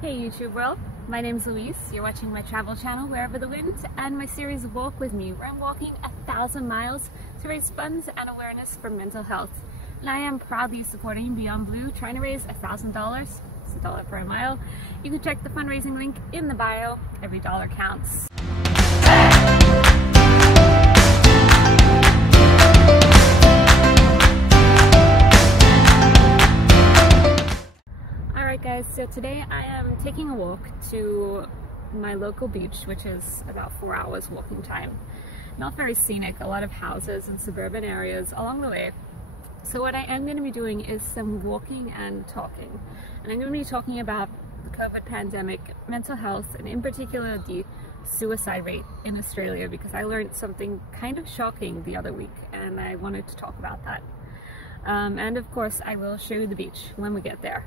Hey YouTube world, my name's Louise. You're watching my travel channel Wherever the Wind and my series Walk With Me, where I'm walking 1,000 miles to raise funds and awareness for mental health. And I am proudly supporting Beyond Blue, trying to raise $1,000. It's $1 per mile. You can check the fundraising link in the bio. Every dollar counts. Alright guys, so today I am taking a walk to my local beach, which is about 4 hours walking time. Not very scenic, a lot of houses and suburban areas along the way. So what I am going to be doing is some walking and talking. And I'm going to be talking about the COVID pandemic, mental health, and in particular the suicide rate in Australia, because I learned something kind of shocking the other week and I wanted to talk about that. And of course I will show you the beach when we get there.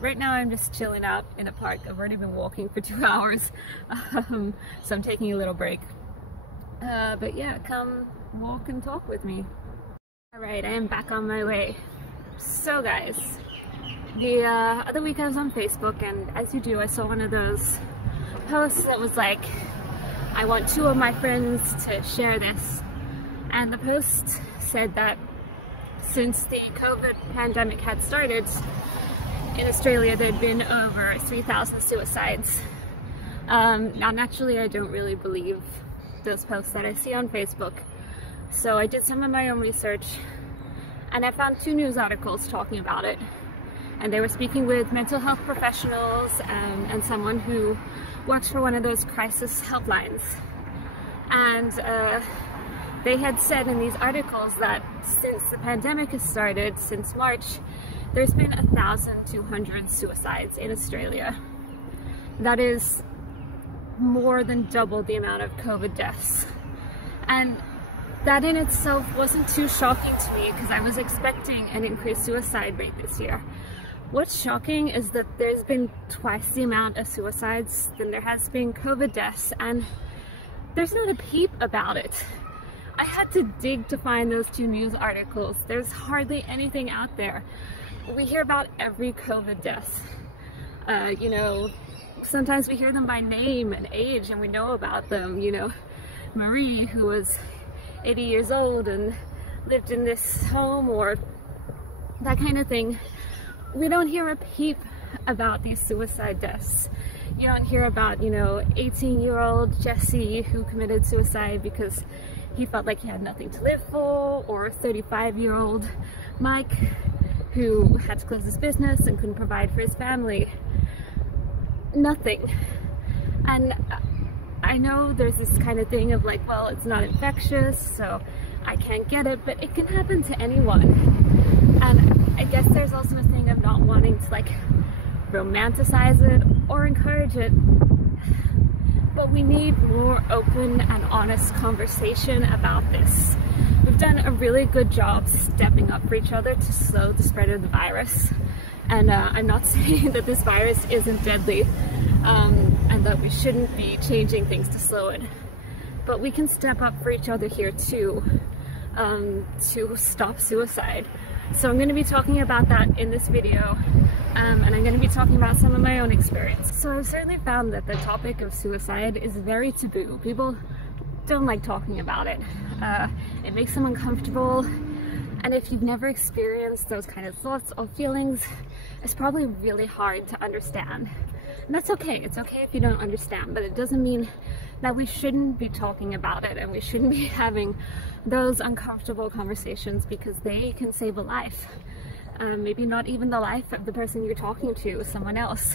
Right now I'm just chilling out in a park. I've already been walking for 2 hours, so I'm taking a little break. But yeah, come walk and talk with me. Alright, I am back on my way. So guys, the other week I was on Facebook, and as you do, I saw one of those posts that was like, I want 2 of my friends to share this. And the post said that since the COVID pandemic had started, in Australia there'd been over 3,000 suicides. Now naturally I don't really believe those posts that I see on Facebook, so I did some of my own research and I found 2 news articles talking about it, and they were speaking with mental health professionals and someone who works for one of those crisis helplines. And they had said in these articles that since the pandemic has started, since March, there's been 1,200 suicides in Australia. That is more than double the amount of COVID deaths. And that in itself wasn't too shocking to me because I was expecting an increased suicide rate this year. What's shocking is that there's been twice the amount of suicides than there has been COVID deaths, and there's not a peep about it. I had to dig to find those 2 news articles. There's hardly anything out there. We hear about every COVID death. You know, sometimes we hear them by name and age and we know about them. You know, Marie, who was 80 years old and lived in this home, or that kind of thing. We don't hear a peep about these suicide deaths. You don't hear about, you know, 18-year-old Jesse who committed suicide because he felt like he had nothing to live for, or 35-year-old Mike who had to close his business and couldn't provide for his family. Nothing. And I know there's this kind of thing of like, well, it's not infectious, so I can't get it, but it can happen to anyone. And I guess there's also a thing of not wanting to like romanticize it or encourage it, but we need more open and honest conversation about this. We've done a really good job stepping up for each other to slow the spread of the virus, and I'm not saying that this virus isn't deadly and that we shouldn't be changing things to slow it, but we can step up for each other here too, to stop suicide. So I'm going to be talking about that in this video, and I'm going to be talking about some of my own experience. So I've certainly found that the topic of suicide is very taboo. People don't like talking about it. It makes them uncomfortable, and if you've never experienced those kind of thoughts or feelings, it's probably really hard to understand. And that's okay. It's okay if you don't understand, but it doesn't mean that we shouldn't be talking about it and we shouldn't be having those uncomfortable conversations, because they can save a life. Maybe not even the life of the person you're talking to, someone else.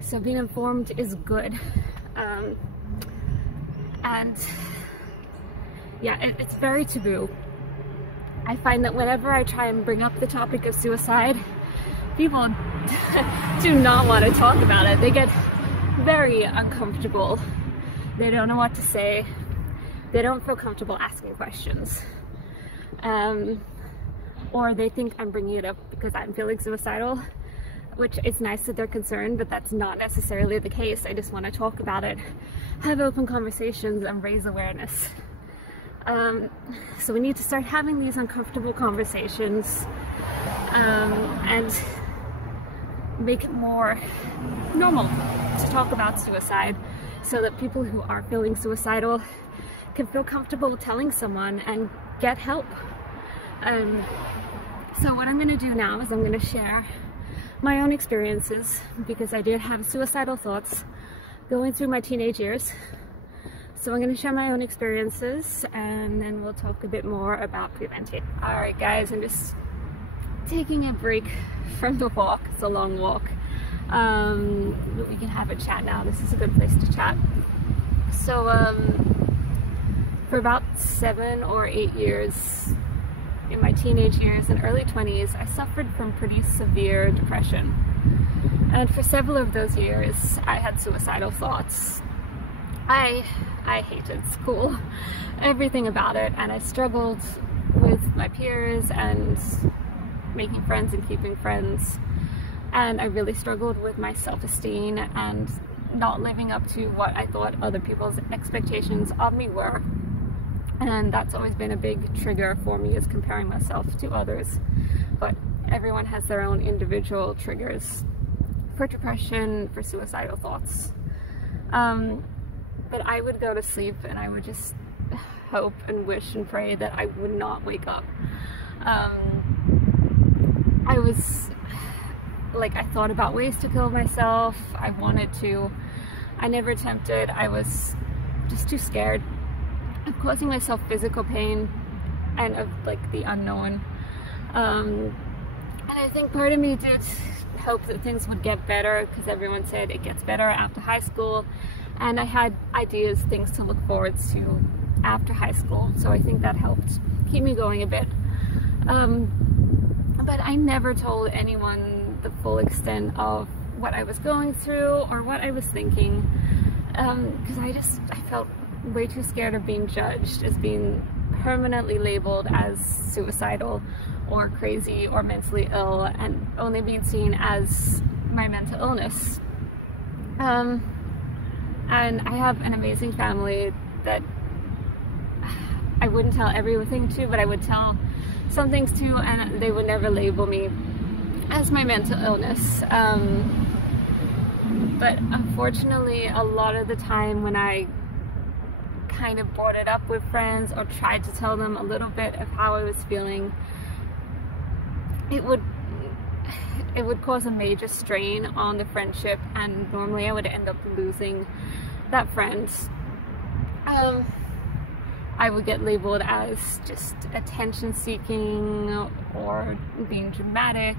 So being informed is good. And yeah, it's very taboo. I find that whenever I try and bring up the topic of suicide, people do not want to talk about it. They get very uncomfortable. They don't know what to say. They don't feel comfortable asking questions. Or they think I'm bringing it up because I'm feeling suicidal, which is nice that they're concerned, but that's not necessarily the case. I just want to talk about it, have open conversations, and raise awareness. So we need to start having these uncomfortable conversations, and make it more normal to talk about suicide, so that people who are feeling suicidal can feel comfortable telling someone and get help. So what I'm going to do now is I'm going to share my own experiences, because I did have suicidal thoughts going through my teenage years. So I'm going to share my own experiences, and then we'll talk a bit more about preventing. Alright guys, I'm just taking a break from the walk. It's a long walk. But we can have a chat now. This is a good place to chat. So for about 7 or 8 years in my teenage years and early 20s, I suffered from pretty severe depression. And for several of those years, I had suicidal thoughts. I hated school, everything about it, and I struggled with my peers and making friends and keeping friends. And I really struggled with my self-esteem and not living up to what I thought other people's expectations of me were. And that's always been a big trigger for me, is comparing myself to others. But everyone has their own individual triggers for depression, for suicidal thoughts. But I would go to sleep and I would just hope and wish and pray that I would not wake up. I was like, I thought about ways to kill myself. I wanted to. I never attempted. I was just too scared of causing myself physical pain and of like the unknown. And I think part of me did hope that things would get better, because everyone said it gets better after high school, and I had ideas, things to look forward to after high school, so I think that helped keep me going a bit. But I never told anyone the full extent of what I was going through or what I was thinking, because I felt way too scared of being judged as being permanently labeled as suicidal or crazy or mentally ill, and only being seen as my mental illness. And I have an amazing family that I wouldn't tell everything to, but I would tell some things to, and they would never label me as my mental illness. But unfortunately, a lot of the time when I kind of brought it up with friends or tried to tell them a little bit of how I was feeling, it would cause a major strain on the friendship, and normally I would end up losing that friend. I would get labeled as just attention seeking or being dramatic,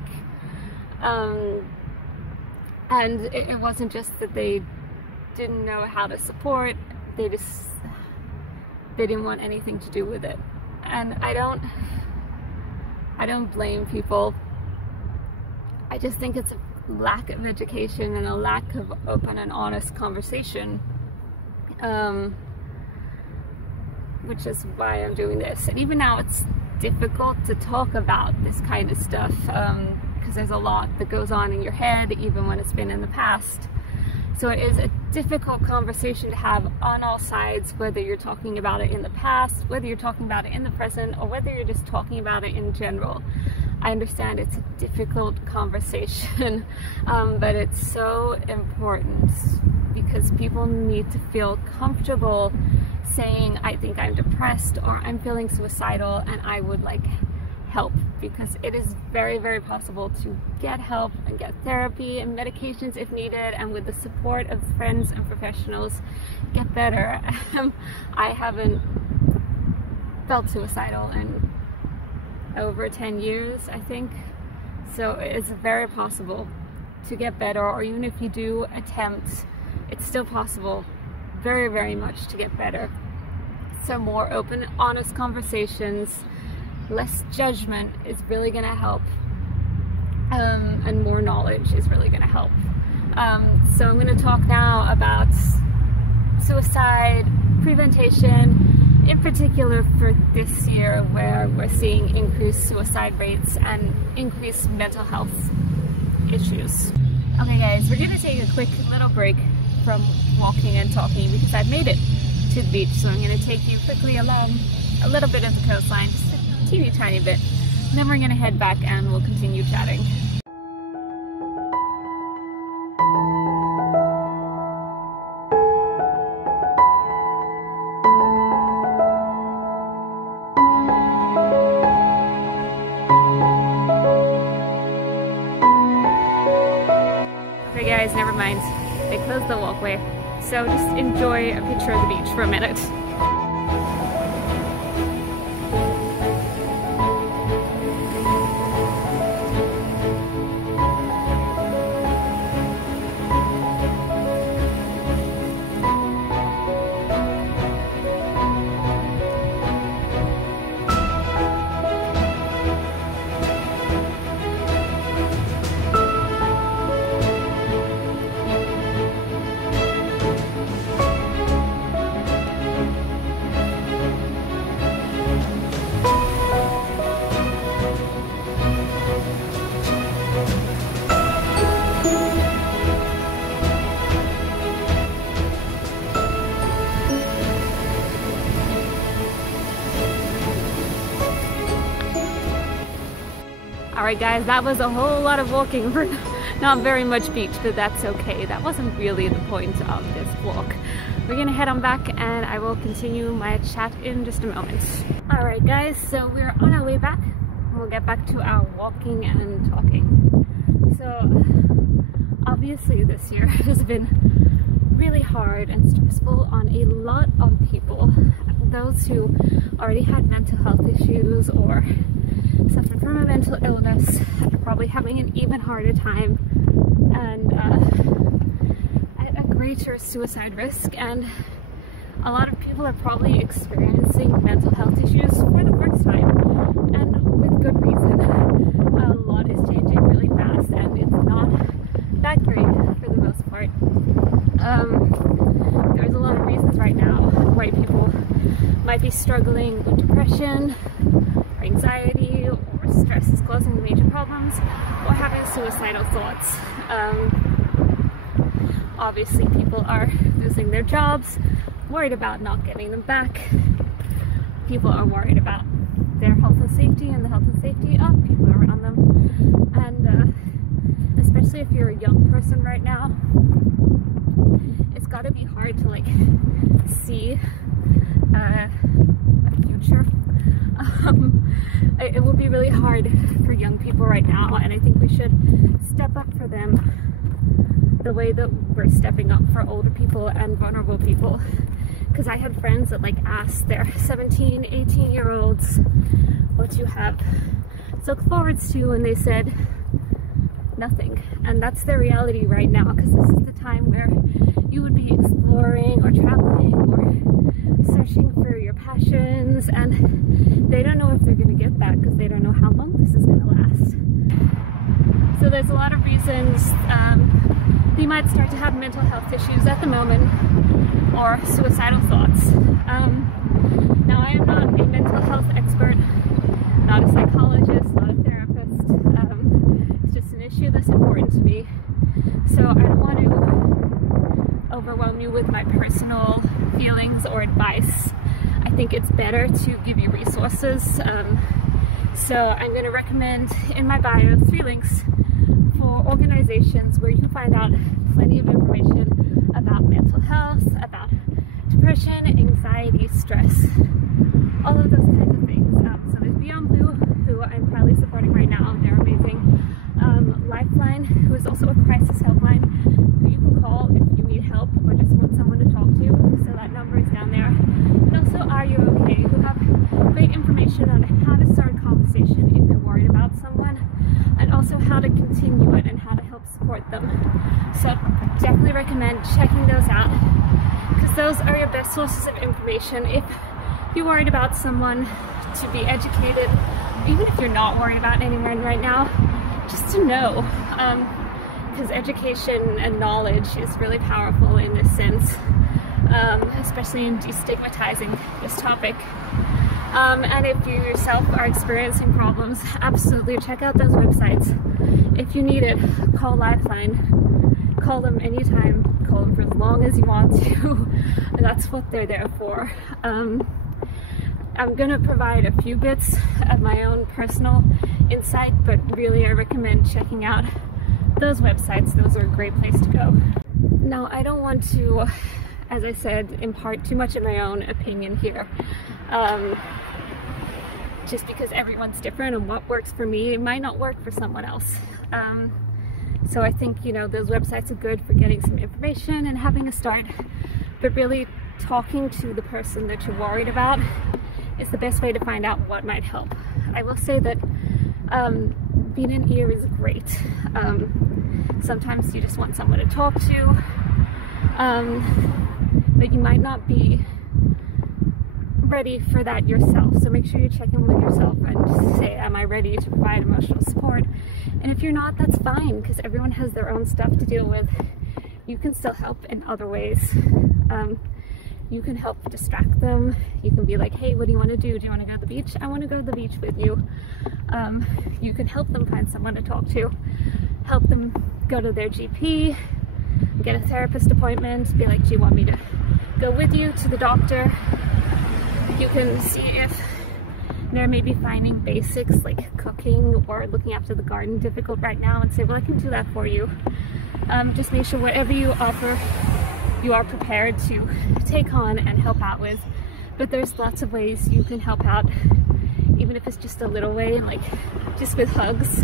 and it wasn't just that they didn't know how to support, they didn't want anything to do with it. And I don't blame people. I just think it's a lack of education and a lack of open and honest conversation, which is why I'm doing this. And even now it's difficult to talk about this kind of stuff, because there's a lot that goes on in your head even when it's been in the past. So it is a difficult conversation to have on all sides, whether you're talking about it in the past, whether you're talking about it in the present, or whether you're just talking about it in general. I understand it's a difficult conversation, but it's so important, because people need to feel comfortable saying, I think I'm depressed, or I'm feeling suicidal and I would like help, because it is very, very possible to get help and get therapy and medications if needed, and with the support of friends and professionals, get better. I haven't felt suicidal in over 10 years, I think, so it's very possible to get better, or even if you do attempt, it's still possible very, very much to get better. So more open, honest conversations, less judgment is really going to help, and more knowledge is really going to help. So I'm going to talk now about suicide prevention, in particular for this year, where we're seeing increased suicide rates and increased mental health issues. Okay guys, we're going to take a quick little break from walking and talking, because I've made it to the beach, so I'm going to take you quickly along a little bit of the coastline, just a teeny tiny bit, and then we're going to head back and we'll continue chatting. never mind. They closed the walkway. So just enjoy a picture of the beach for a minute. Alright guys, that was a whole lot of walking for not very much beach, but that's okay. That wasn't really the point of this walk. We're gonna head on back and I will continue my chat in just a moment. Alright guys, so we're on our way back. We'll get back to our walking and talking. So obviously this year has been really hard and stressful on a lot of people. Those who already had mental health issues or suffered from a mental illness are probably having an even harder time and at a greater suicide risk, and a lot of people are probably experiencing mental health issues for the first time, and with good reason. A lot is changing really fast and it's not that great for the most part. There's a lot of reasons right now why people might be struggling with depression, or anxiety, or stress is causing the major problems, or having suicidal thoughts. Obviously people are losing their jobs, worried about not getting them back. People are worried about their health and safety and the health and safety of people around them. And especially if you're a young person right now, it's got to be hard to like see a future. It will be really hard for young people right now, and I think we should step up for them the way that we're stepping up for older people and vulnerable people. Because I had friends that like asked their 17, 18-year-olds what you have to look forward to, and they said nothing. And that's the reality right now, because this is the time where you would be exploring or traveling or searching for your passions, and they don't know if they're going to get that because they don't know how long this is going to last. So there's a lot of reasons they might start to have mental health issues at the moment, or suicidal thoughts. Now I am not a mental health expert, not a psychologist, not a therapist. It's just an issue that's important to me. So I don't want to overwhelm you with my personal feelings or advice. I think it's better to give you resources. So I'm going to recommend in my bio 3 links for organizations where you can find out plenty of information about mental health, about depression, anxiety, stress, all of those kinds of things. So there's Beyond Blue, who I'm proudly supporting right now. They're amazing. Lifeline, who is also a crisis helpline, who you can call if you need help or just want someone to talk to. So that number is down there. And also Are You Okay, who have great information on how to start a conversation if you're worried about someone, and also how to continue it and how to help support them. So definitely recommend checking those out, because those are your best sources of information if you're worried about someone, to be educated, even if you're not worried about anyone right now, just to know, because education and knowledge is really powerful in this sense, especially in destigmatizing this topic. And if you yourself are experiencing problems, absolutely check out those websites. If you need it, call Lifeline. Call them anytime. Call them for as long as you want to. That's what they're there for. I'm going to provide a few bits of my own personal insight, but really I recommend checking out those websites. Those are a great place to go. Now, I don't want to, as I said, impart too much of my own opinion here. Just because everyone's different, and what works for me, it might not work for someone else. So I think, you know, those websites are good for getting some information and having a start, but really talking to the person that you're worried about is the best way to find out what might help. I will say that being an ear is great. Sometimes you just want someone to talk to, but you might not be ready for that yourself. So make sure you check in with yourself and say, am I ready to provide emotional support? And if you're not, that's fine, because everyone has their own stuff to deal with. You can still help in other ways. You can help distract them. You can be like, hey, what do you want to do? Do you want to go to the beach? I want to go to the beach with you. You can help them find someone to talk to. Help them go to their GP, get a therapist appointment, be like, do you want me to go with you to the doctor? You can see if they're maybe finding basics like cooking or looking after the garden difficult right now, and say, well, I can do that for you. Just make sure whatever you offer, you are prepared to take on and help out with. But there's lots of ways you can help out, even if it's just a little way, like just with hugs.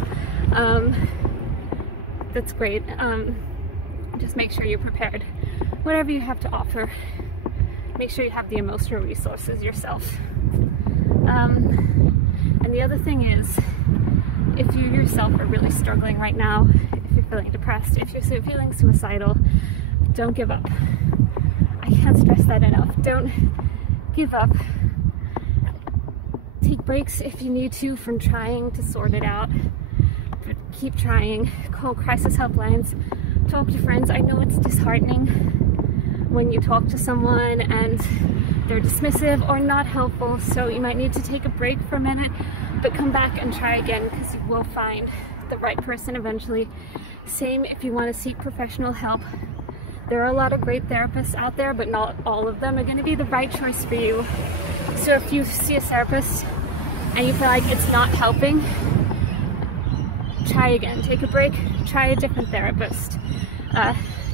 That's great. Just make sure you're prepared. Whatever you have to offer, make sure you have the emotional resources yourself. And the other thing is, if you yourself are really struggling right now, if you're feeling depressed, if you're feeling suicidal, don't give up. I can't stress that enough. Don't give up. Take breaks if you need to from trying to sort it out. But keep trying. Call crisis helplines. Talk to friends. I know it's disheartening when you talk to someone and they're dismissive or not helpful, so you might need to take a break for a minute, but come back and try again, because you will find the right person eventually. Same if you want to seek professional help. There are a lot of great therapists out there, but not all of them are going to be the right choice for you. So if you see a therapist and you feel like it's not helping, try again. Take a break, try a different therapist.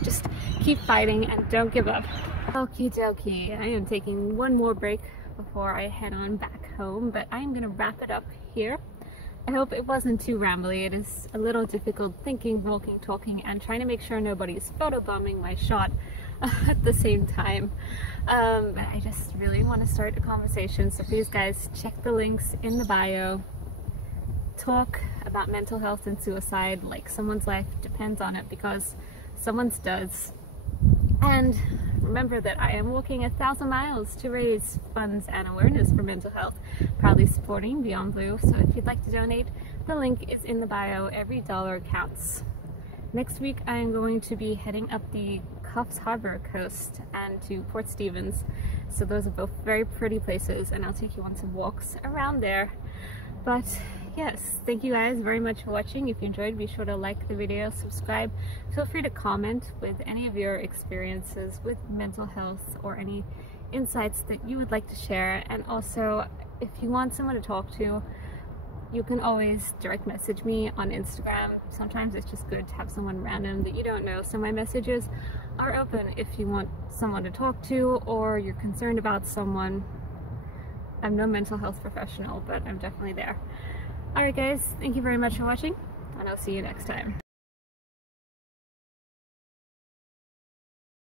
Just keep fighting and don't give up. Okie dokie, I am taking one more break before I head on back home, but I'm going to wrap it up here. I hope it wasn't too rambly. It is a little difficult thinking, walking, talking, and trying to make sure nobody's photobombing my shot at the same time. But I just really want to start a conversation, so please guys, check the links in the bio. Talk about mental health and suicide like someone's life depends on it, because someone's does. And remember that I am walking 1,000 miles to raise funds and awareness for mental health, proudly supporting Beyond Blue. So if you'd like to donate, the link is in the bio. Every dollar counts. Next week I am going to be heading up the Coffs Harbour coast and to Port Stevens. So those are both very pretty places, and I'll take you on some walks around there. But yes, thank you guys very much for watching. If you enjoyed, be sure to like the video, subscribe. Feel free to comment with any of your experiences with mental health or any insights that you would like to share. And also, if you want someone to talk to, you can always direct message me on Instagram. Sometimes it's just good to have someone random that you don't know. So my messages are open if you want someone to talk to or you're concerned about someone. I'm no mental health professional, but I'm definitely there. Alright guys, thank you very much for watching, and I'll see you next time.